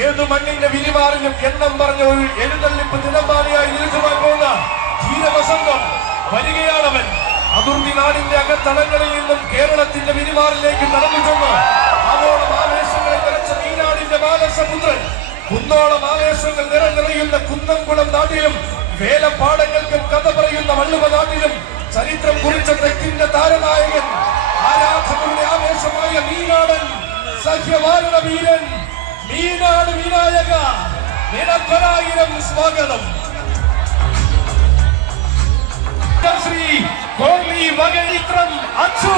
ഏതു മണ്ണിന്റെ വിരിമാറിലും എണ്ണം പറഞ്ഞ ഒരു എഴുന്നള്ളിപ്പ് ദിനംബാലയായി നിൽക്കുവാൻ പോകുന്ന ധീരവസന്തം വരികയാണവൻ. അതിർത്തി നാടിന്റെ അകത്തളങ്ങളിൽ നിന്നും കേരളത്തിന്റെ വിരിമാറിലേക്ക് നടന്നു ചെന്ന് ആവോളം ആവേശങ്ങളെ നിറച്ച മീനാടിന്റെ മാനസപുത്രൻ, കുന്നോളം ആവേശങ്ങൾ നിറയുന്ന കുന്നംകുളം നാട്ടിലും വേലപ്പാടങ്ങൾക്കും കഥ പറയുന്ന വള്ളുവ നാട്ടിലും ചരിത്രം കുറിച്ച തെക്കിന്റെ താരനായകൻ, ആരാധകരുടെ ആവേശമായ മീനാടൻ സഖ്യവാരണ വീരൻ, മീനാട് വിനായക, നിനക്കൊരായിരം സ്വാഗതം. ശ്രീ കോഹ്ലി വകഴിത്രം അച്ചു.